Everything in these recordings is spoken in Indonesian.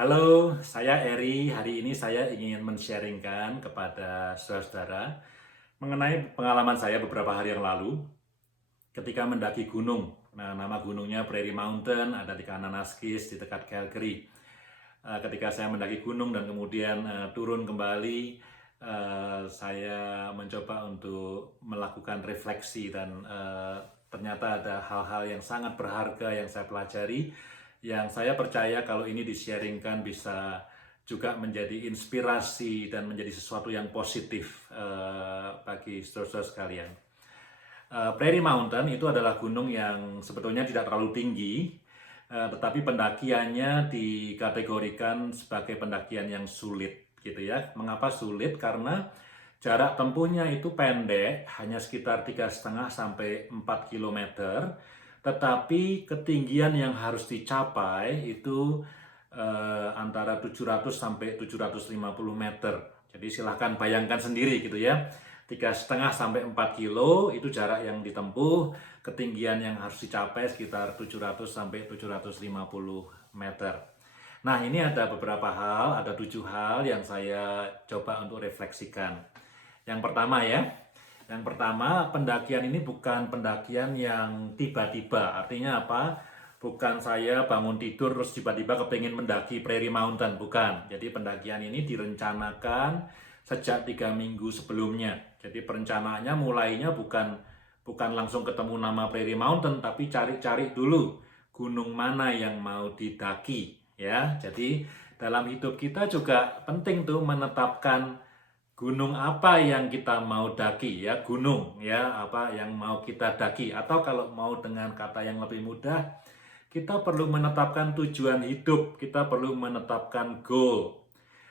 Halo, saya Eri. Hari ini saya ingin men-sharingkan kepada saudara-saudara mengenai pengalaman saya beberapa hari yang lalu ketika mendaki gunung. Nah, nama gunungnya Prairie Mountain, ada di Kananaskis, di dekat Calgary. Ketika saya mendaki gunung dan kemudian turun kembali, saya mencoba untuk melakukan refleksi dan ternyata ada hal-hal yang sangat berharga yang saya pelajari, yang saya percaya kalau ini di-sharingkan bisa juga menjadi inspirasi dan menjadi sesuatu yang positif bagi saudara-saudara sekalian. Prairie Mountain itu adalah gunung yang sebetulnya tidak terlalu tinggi, tetapi pendakiannya dikategorikan sebagai pendakian yang sulit, gitu ya. Mengapa sulit? Karena jarak tempuhnya itu pendek, hanya sekitar 3,5 sampai 4 kilometer, tetapi ketinggian yang harus dicapai itu antara 700 sampai 750 meter. Jadi silahkan bayangkan sendiri gitu ya. 3,5 sampai 4 kilo itu jarak yang ditempuh, ketinggian yang harus dicapai sekitar 700 sampai 750 meter. Nah, ini ada beberapa hal, ada 7 hal yang saya coba untuk refleksikan. Yang pertama ya, yang pertama pendakian ini bukan pendakian yang tiba-tiba. Artinya apa? Bukan saya bangun tidur terus tiba-tiba kepingin mendaki Prairie Mountain, bukan. Jadi pendakian ini direncanakan sejak 3 minggu sebelumnya. Jadi perencanaannya mulainya bukan langsung ketemu nama Prairie Mountain, tapi cari-cari dulu gunung mana yang mau didaki, ya. Jadi dalam hidup kita juga penting tuh menetapkan gunung apa yang kita mau daki, ya, gunung ya apa yang mau kita daki, atau kalau mau dengan kata yang lebih mudah, kita perlu menetapkan tujuan hidup, kita perlu menetapkan goal.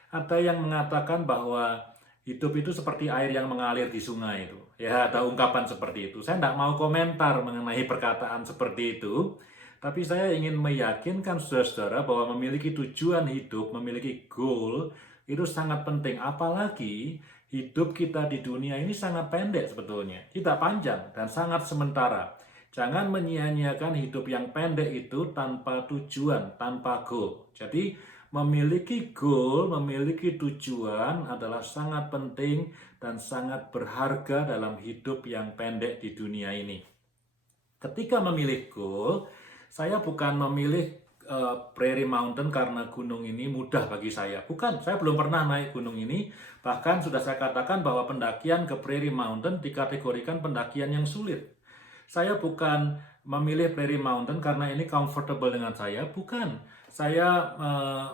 Ada yang mengatakan bahwa hidup itu seperti air yang mengalir di sungai itu. Ya, ada ungkapan seperti itu. Saya tidak mau komentar mengenai perkataan seperti itu, tapi saya ingin meyakinkan saudara-saudara bahwa memiliki tujuan hidup, memiliki goal, itu sangat penting. Apalagi hidup kita di dunia ini sangat pendek sebetulnya. Tidak panjang dan sangat sementara. Jangan menyia-nyiakan hidup yang pendek itu tanpa tujuan, tanpa goal. Jadi, memiliki goal, memiliki tujuan adalah sangat penting dan sangat berharga dalam hidup yang pendek di dunia ini. Ketika memilih goal, saya bukan memilih Prairie Mountain karena gunung ini mudah bagi saya. Bukan, saya belum pernah naik gunung ini. Bahkan sudah saya katakan bahwa pendakian ke Prairie Mountain dikategorikan pendakian yang sulit. Saya bukan memilih Prairie Mountain karena ini comfortable dengan saya, bukan. Saya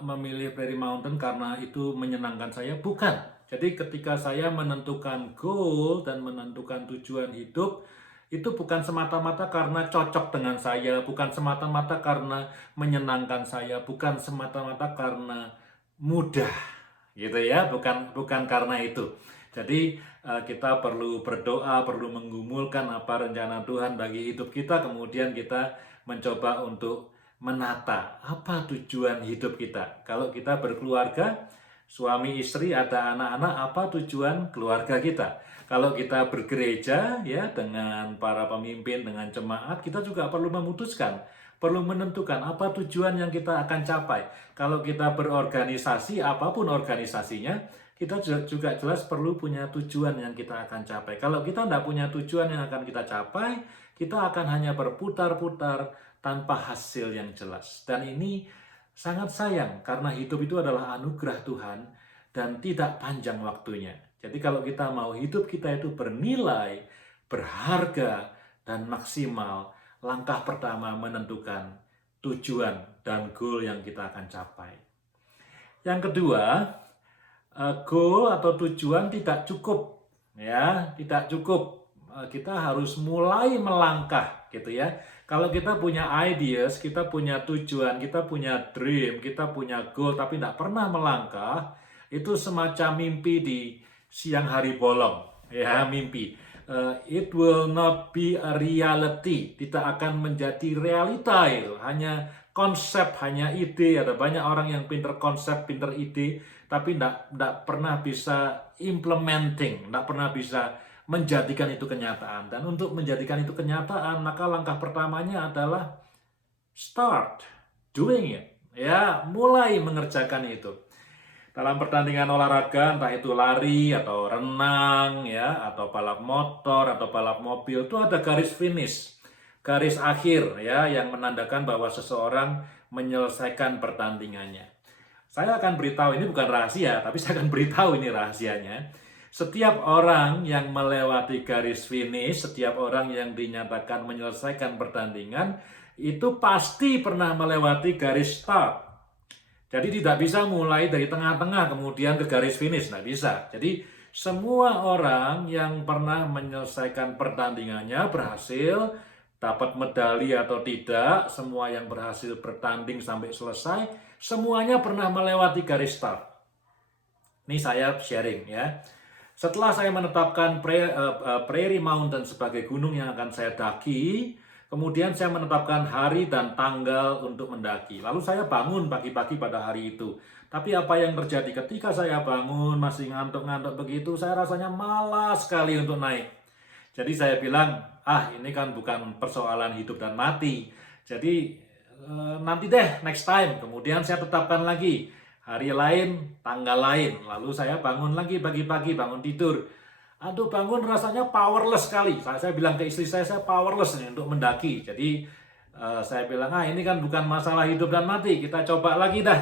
memilih Prairie Mountain karena itu menyenangkan saya, bukan. Jadi ketika saya menentukan goal dan menentukan tujuan hidup, itu bukan semata-mata karena cocok dengan saya, bukan semata-mata karena menyenangkan saya, bukan semata-mata karena mudah, gitu ya, bukan karena itu. Jadi kita perlu berdoa, perlu menggumulkan apa rencana Tuhan bagi hidup kita, kemudian kita mencoba untuk menata apa tujuan hidup kita. Kalau kita berkeluarga, suami istri, ada anak-anak, apa tujuan keluarga kita. Kalau kita bergereja ya dengan para pemimpin, dengan jemaat, kita juga perlu memutuskan, perlu menentukan apa tujuan yang kita akan capai. Kalau kita berorganisasi, apapun organisasinya, kita juga jelas perlu punya tujuan yang kita akan capai. Kalau kita tidak punya tujuan yang akan kita capai, kita akan hanya berputar-putar tanpa hasil yang jelas. Dan ini sangat sayang karena hidup itu adalah anugerah Tuhan dan tidak panjang waktunya. Jadi kalau kita mau hidup kita itu bernilai, berharga, dan maksimal, langkah pertama menentukan tujuan dan goal yang kita akan capai. Yang kedua, goal atau tujuan tidak cukup, ya, tidak cukup. Kita harus mulai melangkah, gitu ya. Kalau kita punya ideas, kita punya tujuan, kita punya dream, kita punya goal, tapi tidak pernah melangkah, itu semacam mimpi di siang hari bolong, ya, mimpi. It will not be a reality, tidak akan menjadi realita itu, hanya konsep, hanya ide. Ada banyak orang yang pinter konsep, pinter ide, tapi tidak pernah bisa implementing, tidak pernah bisa menjadikan itu kenyataan. Dan untuk menjadikan itu kenyataan, maka langkah pertamanya adalah start doing it. Ya, mulai mengerjakan itu. Dalam pertandingan olahraga, entah itu lari atau renang ya, atau balap motor atau balap mobil, itu ada garis finish, garis akhir ya, yang menandakan bahwa seseorang menyelesaikan pertandingannya. Saya akan beritahu, ini bukan rahasia, tapi saya akan beritahu ini rahasianya. Setiap orang yang melewati garis finish, setiap orang yang dinyatakan menyelesaikan pertandingan, itu pasti pernah melewati garis start. Jadi tidak bisa mulai dari tengah-tengah kemudian ke garis finish, tidak bisa. Jadi semua orang yang pernah menyelesaikan pertandingannya berhasil, dapat medali atau tidak, semua yang berhasil bertanding sampai selesai, semuanya pernah melewati garis start. Ini saya sharing ya. Setelah saya menetapkan Prairie Mountain sebagai gunung yang akan saya daki, kemudian saya menetapkan hari dan tanggal untuk mendaki. Lalu saya bangun pagi-pagi pada hari itu. Tapi apa yang terjadi ketika saya bangun masih ngantuk-ngantuk begitu, saya rasanya malas sekali untuk naik. Jadi saya bilang, ini kan bukan persoalan hidup dan mati. Jadi nanti deh, next time. Kemudian saya tetapkan lagi hari lain, tanggal lain. Lalu saya bangun lagi pagi-pagi, bangun tidur. Aduh, bangun rasanya powerless sekali. Saya bilang ke istri saya powerless nih untuk mendaki. Jadi saya bilang, ini kan bukan masalah hidup dan mati. Kita coba lagi dah,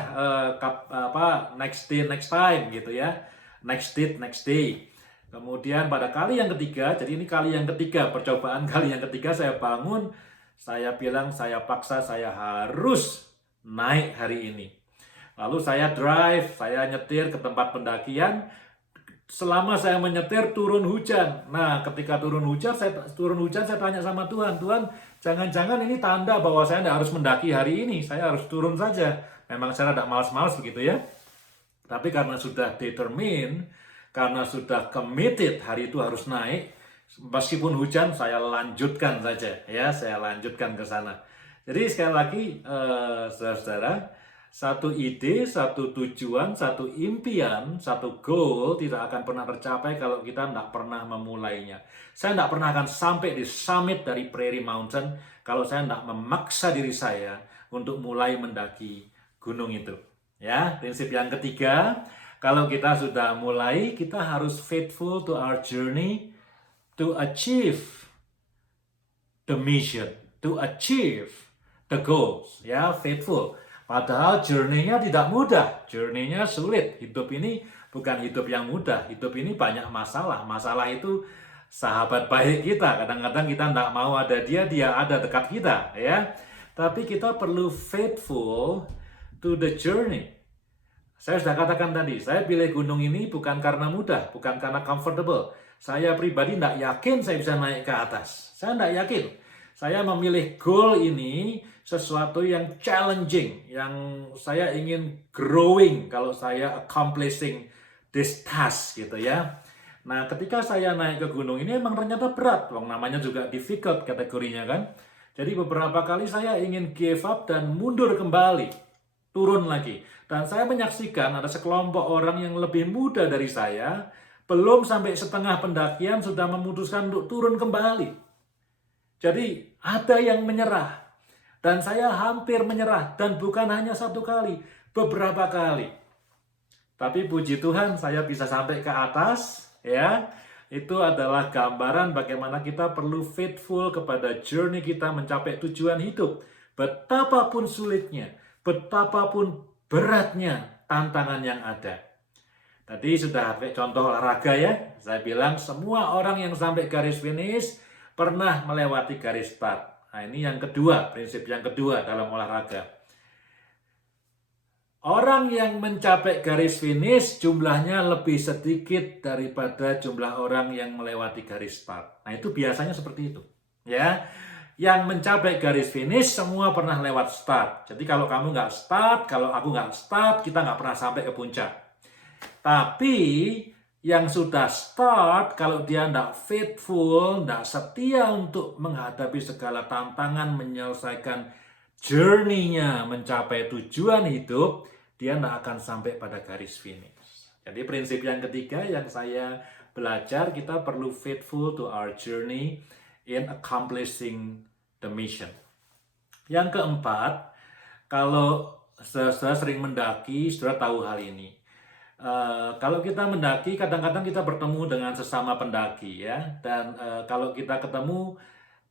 next day, next time gitu ya. Next date, next day. Kemudian pada kali yang ketiga, jadi ini kali yang ketiga, percobaan kali yang ketiga saya bangun, saya bilang, saya paksa, saya harus naik hari ini. Lalu saya drive, saya nyetir ke tempat pendakian. Selama saya menyetir turun hujan. Nah, ketika turun hujan, saya tanya sama Tuhan, Tuhan, jangan-jangan ini tanda bahwa saya tidak harus mendaki hari ini, saya harus turun saja. Memang saya tidak malas-malas begitu ya. Tapi karena sudah determined, karena sudah committed, hari itu harus naik, meskipun hujan, saya lanjutkan saja ya, saya lanjutkan ke sana. Jadi sekali lagi, saudara-saudara, satu ide, satu tujuan, satu impian, satu goal tidak akan pernah tercapai kalau kita tidak pernah memulainya. Saya tidak pernah akan sampai di summit dari Prairie Mountain kalau saya tidak memaksa diri saya untuk mulai mendaki gunung itu. Ya, prinsip yang ketiga, kalau kita sudah mulai, kita harus faithful to our journey to achieve the mission, to achieve the goals. Ya, faithful. Padahal journey-nya tidak mudah, journey-nya sulit. Hidup ini bukan hidup yang mudah, hidup ini banyak masalah. Masalah itu sahabat baik kita. Kadang-kadang kita tidak mau ada dia ada dekat kita, ya. Tapi kita perlu faithful to the journey. Saya sudah katakan tadi, saya pilih gunung ini bukan karena mudah, bukan karena comfortable. Saya pribadi tidak yakin saya bisa naik ke atas. Saya tidak yakin. Saya memilih goal ini sesuatu yang challenging, yang saya ingin growing kalau saya accomplishing this task gitu ya. Nah, ketika saya naik ke gunung ini emang ternyata berat, namanya juga difficult kategorinya kan. Jadi beberapa kali saya ingin give up dan mundur kembali, turun lagi. Dan saya menyaksikan ada sekelompok orang yang lebih muda dari saya, belum sampai setengah pendakian sudah memutuskan untuk turun kembali. Jadi ada yang menyerah. Dan saya hampir menyerah. Dan bukan hanya satu kali, beberapa kali. Tapi puji Tuhan saya bisa sampai ke atas. Ya, itu adalah gambaran bagaimana kita perlu faithful kepada journey kita mencapai tujuan hidup. Betapapun sulitnya, betapapun beratnya tantangan yang ada. Tadi sudah contoh olahraga ya. Saya bilang semua orang yang sampai garis finish pernah melewati garis start. Nah, ini yang kedua, prinsip yang kedua dalam olahraga. Orang yang mencapai garis finish jumlahnya lebih sedikit daripada jumlah orang yang melewati garis start. Nah, itu biasanya seperti itu. Ya, yang mencapai garis finish semua pernah lewat start. Jadi kalau kamu nggak start, kalau aku nggak start, kita nggak pernah sampai ke puncak. Tapi yang sudah start, kalau dia tidak faithful, tidak setia untuk menghadapi segala tantangan, menyelesaikan journey-nya, mencapai tujuan hidup, dia tidak akan sampai pada garis finish. Jadi prinsip yang ketiga yang saya belajar, kita perlu faithful to our journey in accomplishing the mission. Yang keempat, kalau saudara sering mendaki, saudara tahu hal ini. Kalau kita mendaki, kadang-kadang kita bertemu dengan sesama pendaki ya, dan kalau kita ketemu,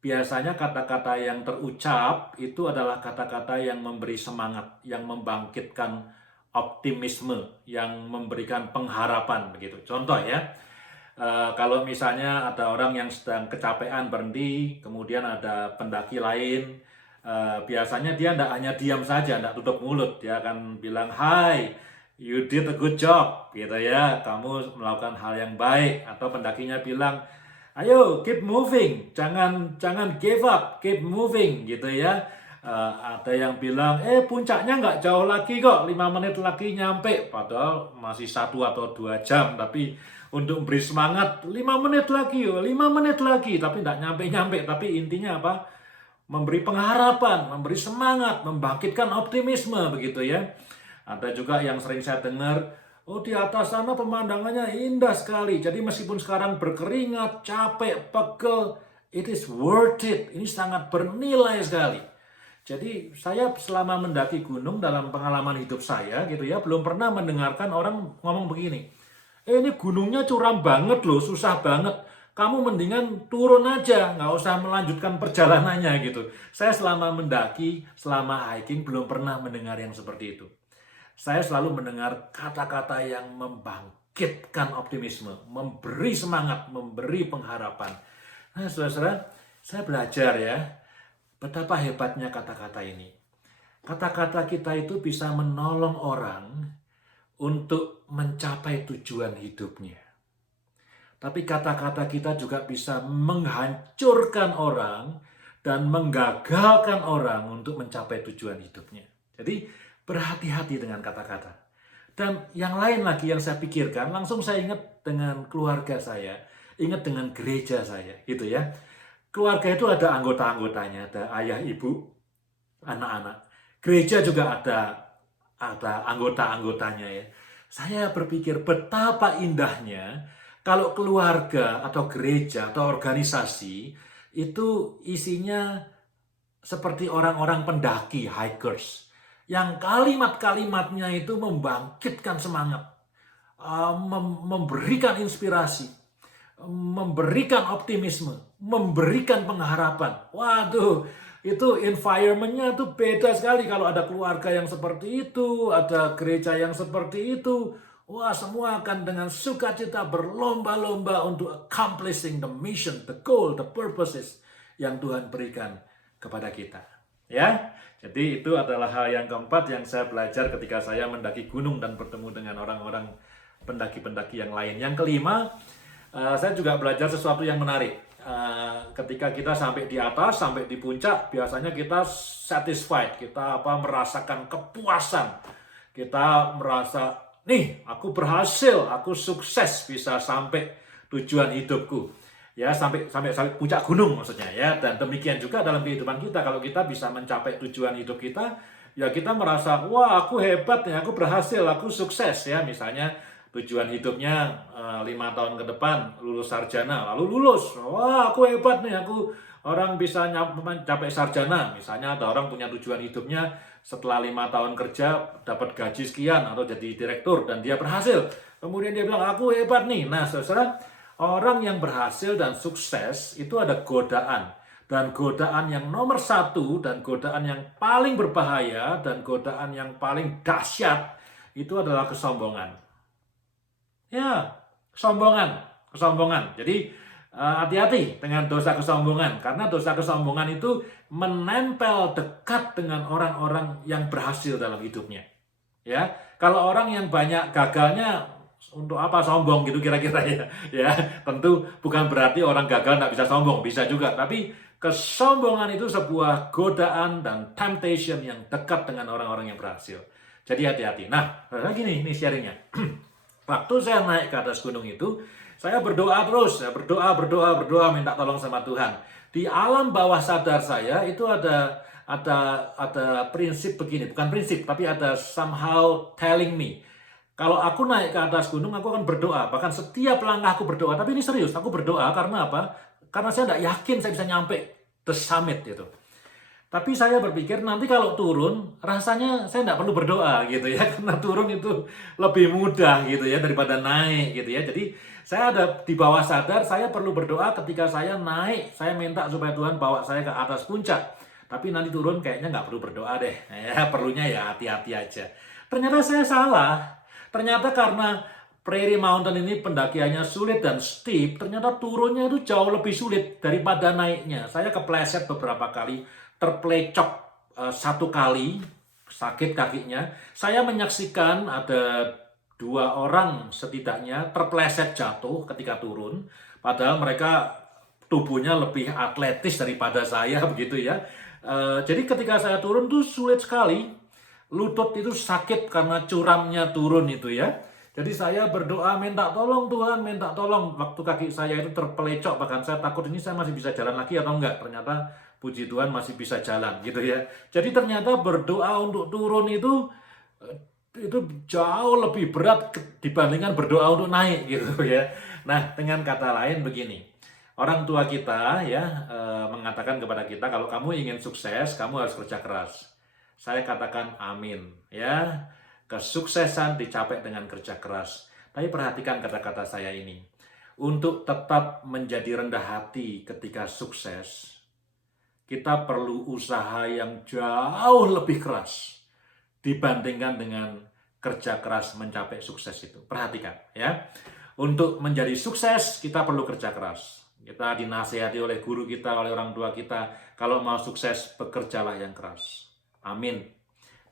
biasanya kata-kata yang terucap itu adalah kata-kata yang memberi semangat, yang membangkitkan optimisme, yang memberikan pengharapan begitu. Contoh ya, kalau misalnya ada orang yang sedang kecapean berhenti, kemudian ada pendaki lain, biasanya dia tidak hanya diam saja, tidak tutup mulut, dia akan bilang, "Hai, you did a good job," gitu ya, kamu melakukan hal yang baik. Atau pendakinya bilang, "Ayo, keep moving, jangan jangan give up, keep moving," gitu ya. Ada yang bilang, puncaknya nggak jauh lagi kok, 5 menit lagi nyampe. Padahal masih 1 atau 2 jam, tapi untuk beri semangat, 5 menit lagi, 5 menit lagi, tapi nggak nyampe-nyampe. Tapi intinya apa? Memberi pengharapan, memberi semangat, membangkitkan optimisme, begitu ya. Ada juga yang sering saya dengar, "Oh, di atas sana pemandangannya indah sekali. Jadi meskipun sekarang berkeringat, capek, pegel, it is worth it. Ini sangat bernilai sekali." Jadi saya selama mendaki gunung dalam pengalaman hidup saya gitu ya, belum pernah mendengarkan orang ngomong begini, "Ini gunungnya curam banget loh, susah banget. Kamu mendingan turun aja, nggak usah melanjutkan perjalanannya," gitu. Saya selama mendaki, selama hiking belum pernah mendengar yang seperti itu. Saya selalu mendengar kata-kata yang membangkitkan optimisme, memberi semangat, memberi pengharapan. Nah, saudara-saudara, saya belajar ya, betapa hebatnya kata-kata ini. Kata-kata kita itu bisa menolong orang untuk mencapai tujuan hidupnya. Tapi kata-kata kita juga bisa menghancurkan orang dan menggagalkan orang untuk mencapai tujuan hidupnya. Jadi berhati-hati dengan kata-kata. Dan yang lain lagi yang saya pikirkan, langsung saya ingat dengan keluarga saya, ingat dengan gereja saya, gitu ya. Keluarga itu ada anggota-anggotanya, ada ayah, ibu, anak-anak. Gereja juga ada anggota-anggotanya ya. Saya berpikir betapa indahnya kalau keluarga atau gereja atau organisasi itu isinya seperti orang-orang pendaki, hikers, yang kalimat-kalimatnya itu membangkitkan semangat, memberikan inspirasi, memberikan optimisme, memberikan pengharapan. Waduh, itu environment-nya tuh beda sekali kalau ada keluarga yang seperti itu, ada gereja yang seperti itu. Wah, semua akan dengan sukacita berlomba-lomba untuk accomplishing the mission, the goal, the purposes yang Tuhan berikan kepada kita. Ya, jadi itu adalah hal yang keempat yang saya belajar ketika saya mendaki gunung dan bertemu dengan orang-orang pendaki-pendaki yang lain. Yang kelima, saya juga belajar sesuatu yang menarik. Ketika kita sampai di atas, sampai di puncak, biasanya kita satisfied, kita merasakan kepuasan, kita merasa, nih, aku berhasil, aku sukses bisa sampai tujuan hidupku, ya sampai puncak gunung maksudnya ya. Dan demikian juga dalam kehidupan kita, kalau kita bisa mencapai tujuan hidup kita, ya kita merasa, wah aku hebat nih, aku berhasil, aku sukses ya. Misalnya tujuan hidupnya 5 tahun ke depan lulus sarjana, lalu lulus, wah aku hebat nih, aku orang bisa mencapai sarjana. Misalnya ada orang punya tujuan hidupnya setelah 5 tahun kerja dapat gaji sekian atau jadi direktur dan dia berhasil, kemudian dia bilang aku hebat nih. Nah saudara, orang yang berhasil dan sukses itu ada godaan, dan godaan yang nomor satu dan godaan yang paling berbahaya dan godaan yang paling dahsyat itu adalah kesombongan. Ya, kesombongan. Jadi hati-hati dengan dosa kesombongan, karena dosa kesombongan itu menempel dekat dengan orang-orang yang berhasil dalam hidupnya. Ya, kalau orang yang banyak gagalnya, untuk apa sombong gitu kira-kira ya. Ya, tentu bukan berarti orang gagal nggak bisa sombong, bisa juga. Tapi kesombongan itu sebuah godaan dan temptation yang dekat dengan orang-orang yang berhasil. Jadi hati-hati. Nah, lagi nih, ini sharingnya. Waktu saya naik ke atas gunung itu, saya berdoa terus, berdoa, minta tolong sama Tuhan. Di alam bawah sadar saya itu ada prinsip begini, bukan prinsip, tapi ada somehow telling me. Kalau aku naik ke atas gunung, aku akan berdoa. Bahkan setiap langkah aku berdoa. Tapi ini serius, aku berdoa karena apa? Karena saya tidak yakin saya bisa nyampe the summit itu. Tapi saya berpikir nanti kalau turun, rasanya saya nggak perlu berdoa gitu ya, karena turun itu lebih mudah gitu ya daripada naik gitu ya. Jadi saya ada di bawah sadar, saya perlu berdoa ketika saya naik, saya minta supaya Tuhan bawa saya ke atas puncak. Tapi nanti turun kayaknya nggak perlu berdoa deh, ya perlunya ya hati-hati aja. Ternyata saya salah. Ternyata karena Prairie Mountain ini pendakiannya sulit dan steep, ternyata turunnya itu jauh lebih sulit daripada naiknya. Saya kepleset beberapa kali, terplecok satu kali, sakit kakinya. Saya menyaksikan ada 2 orang setidaknya terpleset jatuh ketika turun, padahal mereka tubuhnya lebih atletis daripada saya begitu ya. Jadi ketika saya turun tuh sulit sekali, lutut itu sakit karena curamnya turun itu ya. Jadi saya berdoa minta tolong Tuhan, minta tolong. Waktu kaki saya itu terpelecok, bahkan saya takut ini saya masih bisa jalan lagi atau enggak. Ternyata puji Tuhan masih bisa jalan gitu ya. Jadi ternyata berdoa untuk turun itu jauh lebih berat dibandingkan berdoa untuk naik gitu ya. Nah, dengan kata lain begini. Orang tua kita ya mengatakan kepada kita kalau kamu ingin sukses, kamu harus kerja keras. Saya katakan amin ya. Kesuksesan dicapai dengan kerja keras. Tapi perhatikan kata-kata saya ini. Untuk tetap menjadi rendah hati ketika sukses, kita perlu usaha yang jauh lebih keras dibandingkan dengan kerja keras mencapai sukses itu. Perhatikan ya. Untuk menjadi sukses, kita perlu kerja keras. Kita dinasihati oleh guru kita, oleh orang tua kita, kalau mau sukses, bekerjalah yang keras. Amin.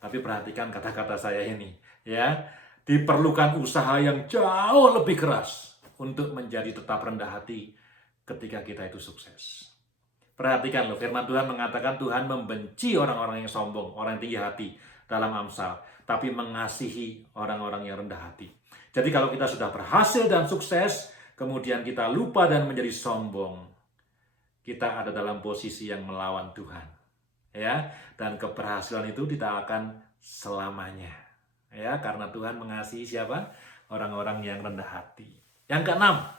Tapi perhatikan kata-kata saya ini, ya. Diperlukan usaha yang jauh lebih keras untuk menjadi tetap rendah hati ketika kita itu sukses. Perhatikan loh, firman Tuhan mengatakan Tuhan membenci orang-orang yang sombong, orang yang tinggi hati dalam Amsal, tapi mengasihi orang-orang yang rendah hati. Jadi kalau kita sudah berhasil dan sukses, kemudian kita lupa dan menjadi sombong, kita ada dalam posisi yang melawan Tuhan. Ya, dan keberhasilan itu tidak akan selamanya. Ya, karena Tuhan mengasihi siapa? Orang-orang yang rendah hati. Yang keenam,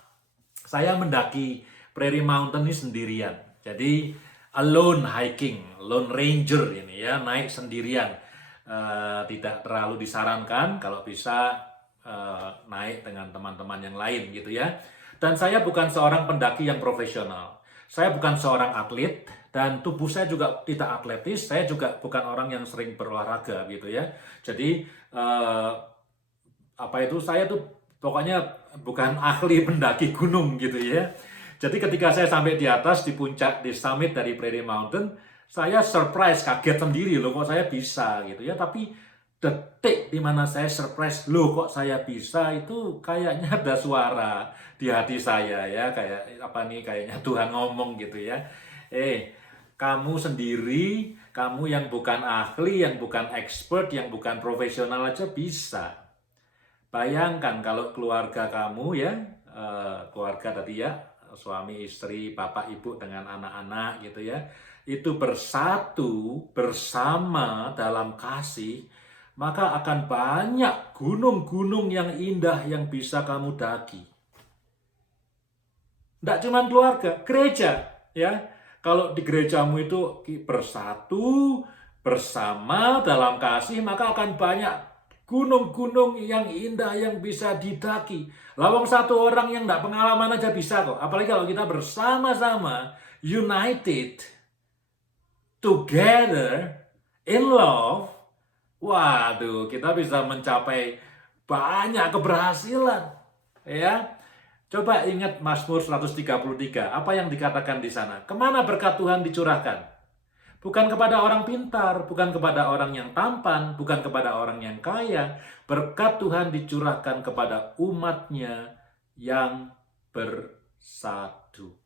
saya mendaki Prairie Mountain ini sendirian. Jadi alone hiking, lone ranger ini ya, naik sendirian. Tidak terlalu disarankan, kalau bisa naik dengan teman-teman yang lain gitu ya. Dan saya bukan seorang pendaki yang profesional. Saya bukan seorang atlet, dan tubuh saya juga tidak atletis. Saya juga bukan orang yang sering berolahraga gitu ya. Jadi saya tuh pokoknya bukan ahli pendaki gunung gitu ya. Jadi ketika saya sampai di atas, di puncak, di summit dari Prairie Mountain, saya surprise, kaget sendiri loh kok saya bisa gitu ya. Tapi detik di mana saya surprise, loh kok saya bisa, itu kayaknya ada suara di hati saya ya, kayak apa nih, kayaknya Tuhan ngomong gitu ya. Kamu sendiri, kamu yang bukan ahli, yang bukan expert, yang bukan profesional aja bisa. Bayangkan kalau keluarga kamu ya, keluarga tadi ya, suami, istri, bapak, ibu dengan anak-anak gitu ya, itu bersatu bersama dalam kasih, maka akan banyak gunung-gunung yang indah yang bisa kamu daki. Tidak cuma keluarga, gereja ya. Kalau di gerejamu itu bersatu bersama dalam kasih, maka akan banyak gunung-gunung yang indah yang bisa didaki. Lawang satu orang yang tidak pengalaman aja bisa kok. Apalagi kalau kita bersama-sama, united, together, in love. Waduh, kita bisa mencapai banyak keberhasilan. Ya, coba ingat Mazmur 133. Apa yang dikatakan di sana? Kemana berkat Tuhan dicurahkan? Bukan kepada orang pintar, bukan kepada orang yang tampan, bukan kepada orang yang kaya. Berkat Tuhan dicurahkan kepada umatnya yang bersatu.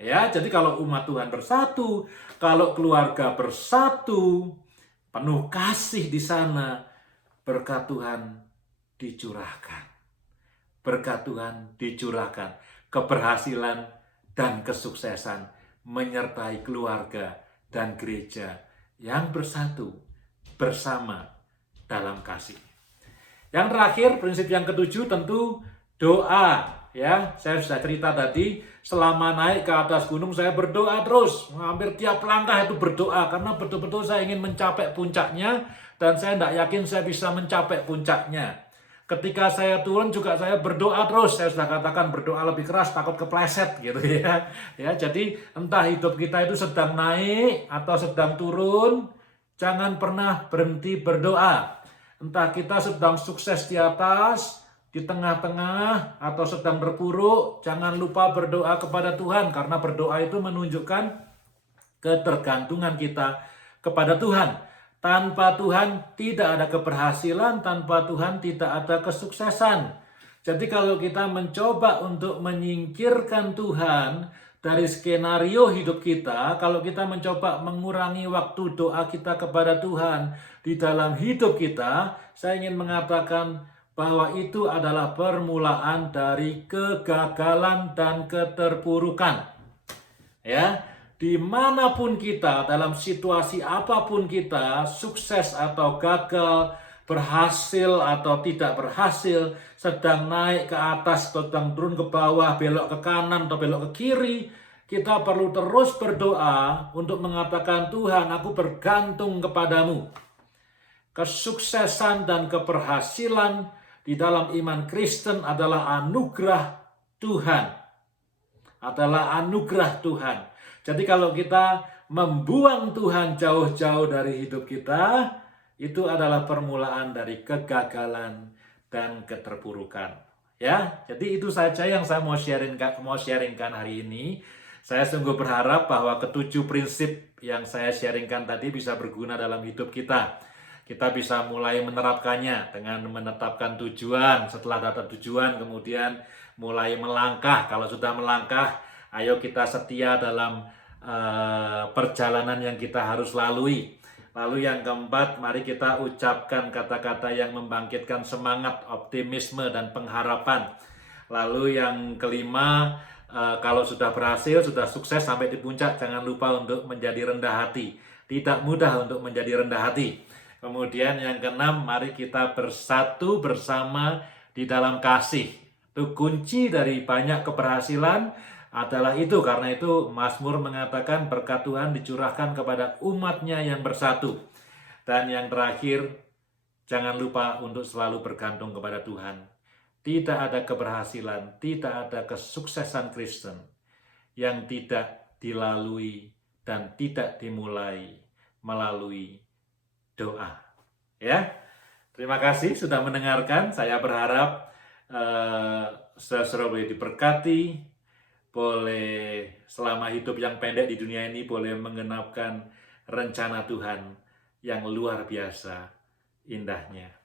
Ya, jadi kalau umat Tuhan bersatu, kalau keluarga bersatu, penuh kasih di sana, berkat Tuhan dicurahkan. Berkat Tuhan dicurahkan. Keberhasilan dan kesuksesan menyertai keluarga dan gereja yang bersatu bersama dalam kasih. Yang terakhir, prinsip yang ketujuh tentu doa, ya. Saya sudah cerita tadi, selama naik ke atas gunung saya berdoa terus, hampir tiap langkah itu berdoa, karena betul-betul saya ingin mencapai puncaknya, dan saya tidak yakin saya bisa mencapai puncaknya. Ketika saya turun juga saya berdoa terus, saya sudah katakan berdoa lebih keras, takut kepleset gitu ya. Ya, jadi entah hidup kita itu sedang naik atau sedang turun, jangan pernah berhenti berdoa. Entah kita sedang sukses di atas, di tengah-tengah, atau sedang terpuruk, jangan lupa berdoa kepada Tuhan, karena berdoa itu menunjukkan ketergantungan kita kepada Tuhan. Tanpa Tuhan tidak ada keberhasilan, tanpa Tuhan tidak ada kesuksesan. Jadi kalau kita mencoba untuk menyingkirkan Tuhan dari skenario hidup kita, kalau kita mencoba mengurangi waktu doa kita kepada Tuhan di dalam hidup kita, saya ingin mengatakan bahwa itu adalah permulaan dari kegagalan dan keterpurukan. Ya, dimanapun kita, dalam situasi apapun kita, sukses atau gagal, berhasil atau tidak berhasil, sedang naik ke atas atau sedang turun ke bawah, belok ke kanan atau belok ke kiri, kita perlu terus berdoa untuk mengatakan, Tuhan, aku bergantung kepadamu. Kesuksesan dan keberhasilan di dalam iman Kristen adalah anugerah Tuhan. Adalah anugerah Tuhan. Jadi kalau kita membuang Tuhan jauh-jauh dari hidup kita, itu adalah permulaan dari kegagalan dan keterpurukan. Ya, jadi itu saja yang saya mau sharingkan hari ini. Saya sungguh berharap bahwa ketujuh prinsip yang saya sharingkan tadi bisa berguna dalam hidup kita. Kita bisa mulai menerapkannya dengan menetapkan tujuan. Setelah dapat tujuan, kemudian mulai melangkah. Kalau sudah melangkah, ayo kita setia dalam perjalanan yang kita harus lalui. Lalu yang keempat, mari kita ucapkan kata-kata yang membangkitkan semangat, optimisme, dan pengharapan. Lalu yang kelima, kalau sudah berhasil, sudah sukses sampai di puncak, jangan lupa untuk menjadi rendah hati. Tidak mudah untuk menjadi rendah hati. Kemudian yang keenam, mari kita bersatu bersama di dalam kasih. Itu kunci dari banyak keberhasilan adalah itu. Karena itu Mazmur mengatakan berkat Tuhan dicurahkan kepada umatnya yang bersatu. Dan yang terakhir, jangan lupa untuk selalu bergantung kepada Tuhan. Tidak ada keberhasilan, tidak ada kesuksesan Kristen yang tidak dilalui dan tidak dimulai melalui doa. Ya, terima kasih sudah mendengarkan. Saya berharap saudara boleh diberkati, boleh selama hidup yang pendek di dunia ini boleh menggenapkan rencana Tuhan yang luar biasa indahnya.